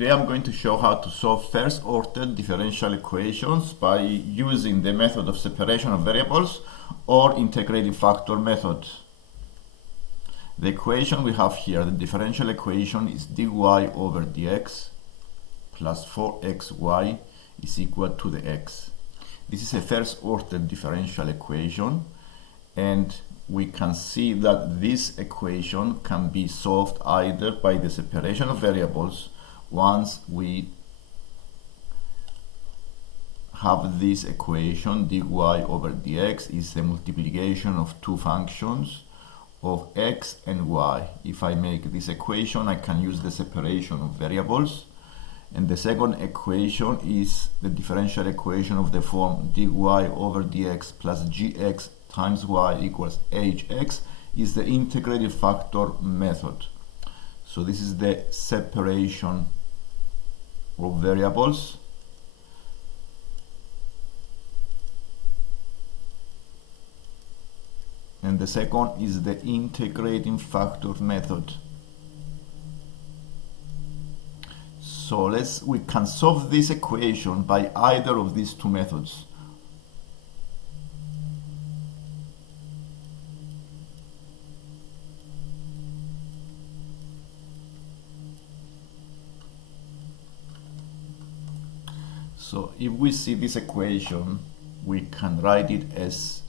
Today I'm going to show how to solve first-order differential equations by using the method of separation of variables or integrative factor method. The equation we have here, the differential equation, is dy over dx plus 4xy is equal to the x. This is a first-order differential equation, and we can see that this equation can be solved either by the separation of variables. Once we have this equation, dy over dx is the multiplication of two functions of x and y. If I make this equation, I can use the separation of variables. And the second equation is the differential equation of the form dy over dx plus gx times y equals hx, is the integrative factor method. So this is the separation of variables. And the second is the integrating factor method. So we can solve this equation by either of these two methods. So if we see this equation, we can write it as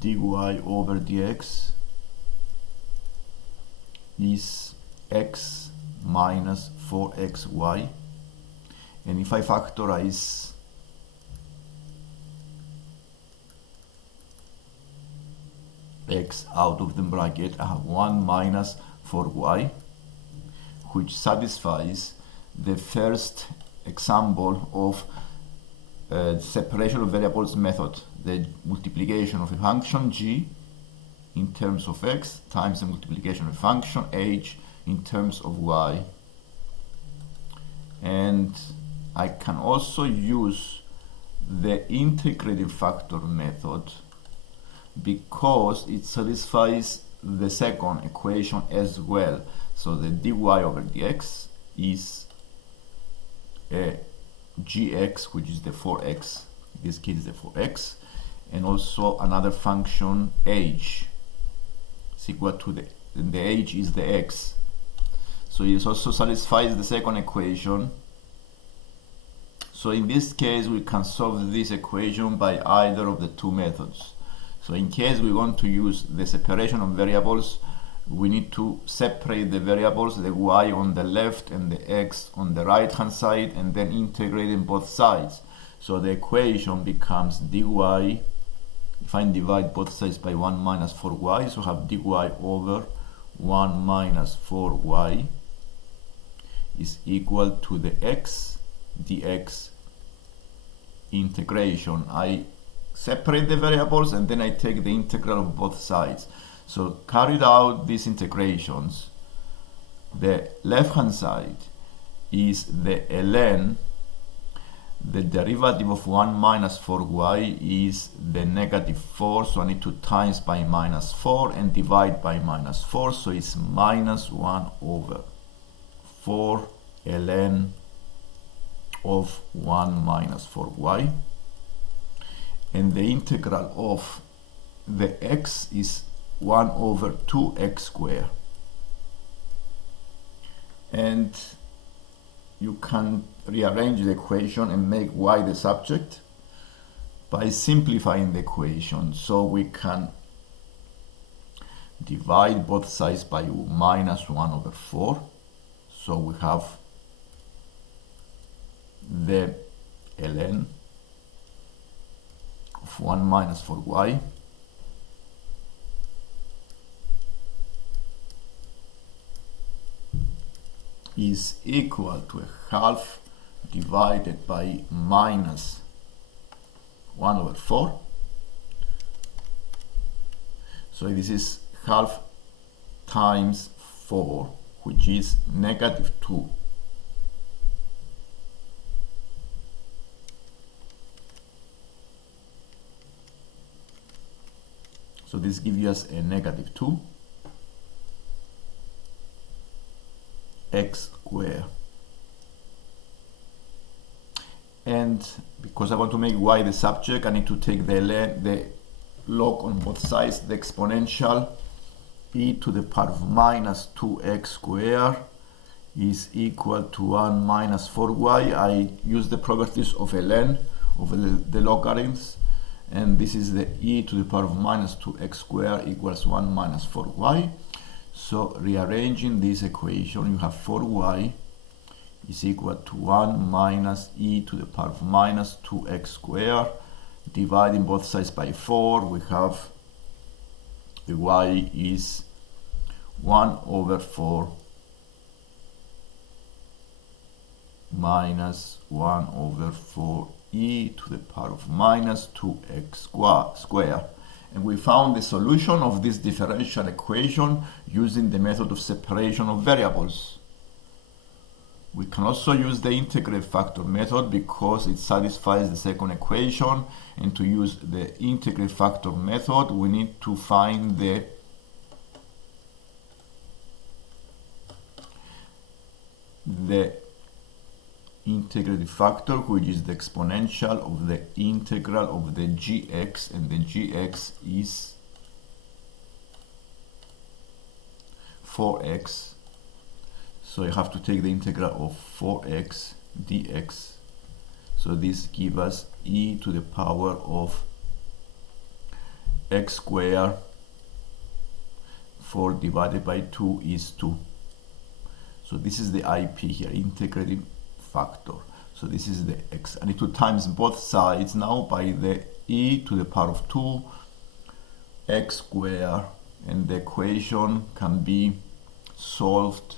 dy over dx is x minus 4xy, and if I factorize x out of the bracket, I have 1 minus 4y, which satisfies the first example of separation of variables method, the multiplication of a function g in terms of x times the multiplication of a function h in terms of y. And I can also use the integrative factor method because it satisfies the second equation as well. So the dy over dx is a gx, which is the 4x, in this case the 4x, and also another function h is equal to the h is the x. So it also satisfies the second equation. So in this case we can solve this equation by either of the two methods. So in case we want to use the separation of variables, we need to separate the variables, the y on the left and the x on the right hand side, and then integrate in both sides. So the equation becomes dy, if I divide both sides by 1 minus 4y, so I have dy over 1 minus 4y is equal to the x dx integration. I separate the variables and then I take the integral of both sides. So carried out these integrations, the left hand side is the ln, the derivative of 1 minus 4y is the negative 4, so I need to times by minus 4 and divide by minus 4, so it's minus 1 over 4 ln of 1 minus 4y, and the integral of the x is 1 over 2x squared. And you can rearrange the equation and make y the subject by simplifying the equation. So we can divide both sides by minus 1 over 4. So we have the ln of 1 minus 4y is equal to a half divided by minus 1 over 4. So this is half times 4, which is negative 2. So this gives us a negative 2. x squared. And because I want to make y the subject, I need to take the log on both sides, the exponential e to the power of minus 2x squared is equal to 1 minus 4y. I use the properties of ln, of the logarithms, and this is the e to the power of minus 2x squared equals 1 minus 4y. So rearranging this equation, you have 4y is equal to 1 minus e to the power of minus 2x squared. Dividing both sides by 4, we have the y is 1 over 4 minus 1 over 4 e to the power of minus 2x squared. And we found the solution of this differential equation using the method of separation of variables. We can also use the integrative factor method because it satisfies the second equation, and to use the integrative factor method we need to find the integrative factor, which is the exponential of the integral of the gx, and the gx is 4x. So I have to take the integral of 4x dx. So this gives us e to the power of x squared. 4 divided by 2 is 2. So this is the IP here, integrative factor. So this is the x. I need to times both sides now by the e to the power of 2 x squared, and the equation can be solved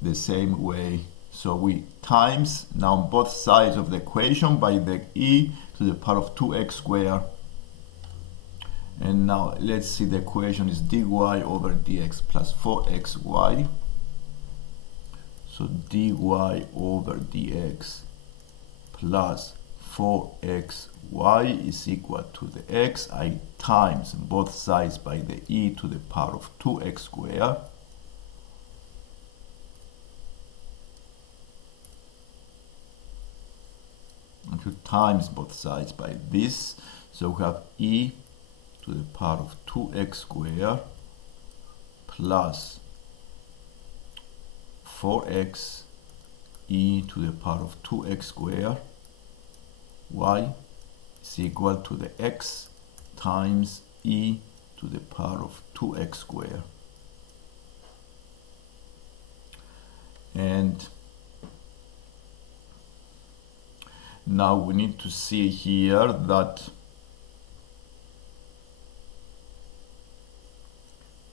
the same way. So we times now both sides of the equation by the e to the power of 2x squared. And now let's see, the equation is dy over dx plus 4xy. So dy over dx plus 4xy is equal to the x. I times both sides by the e to the power of 2x squared. And to times both sides by this. So we have e to the power of 2x squared plus 4x e to the power of 2x squared y is equal to the x times e to the power of 2x squared. And now we need to see here that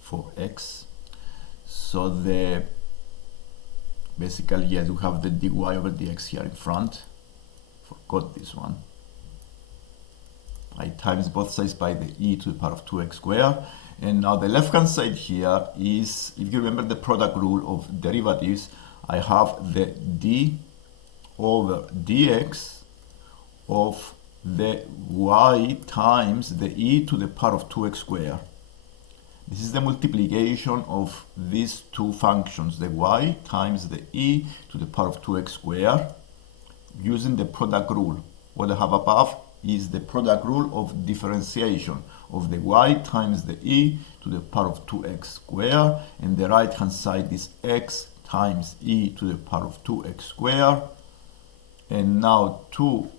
for x, so the basically, yes, we have the dy over dx here in front. Forgot this one. I times both sides by the e to the power of 2x squared. And now the left hand side here is, if you remember the product rule of derivatives, I have the d over dx of the y times the e to the power of 2x squared. This is the multiplication of these two functions, the y times the e to the power of 2x squared, using the product rule. What I have above is the product rule of differentiation of the y times the e to the power of 2x squared, and the right hand side is x times e to the power of 2x squared. And now to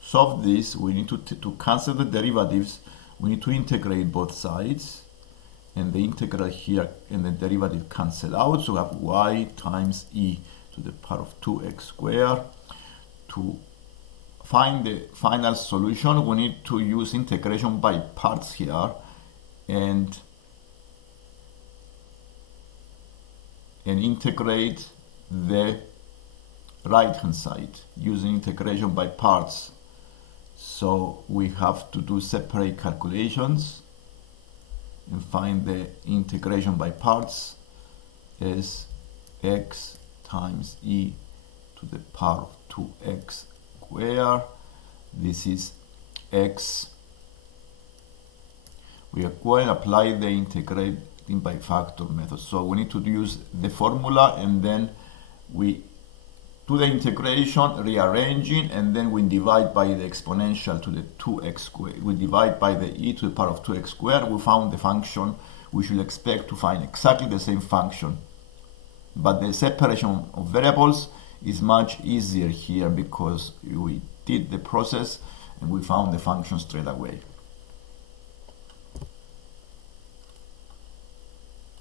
solve this, we need to cancel the derivatives. We need to integrate both sides, and the integral here and the derivative cancel out, so we have y times e to the power of 2x squared. To find the final solution, we need to use integration by parts here, and integrate the right hand side using integration by parts. So we have to do separate calculations and find the integration by parts is x times e to the power of 2x squared. This is x. We are going to apply the by factor method. So we need to use the formula, and then we do the integration, rearranging, and then we divide by the exponential to the 2x squared. We divide by the e to the power of 2x squared. We found the function. We should expect to find exactly the same function. But the separation of variables is much easier here because we did the process and we found the function straight away.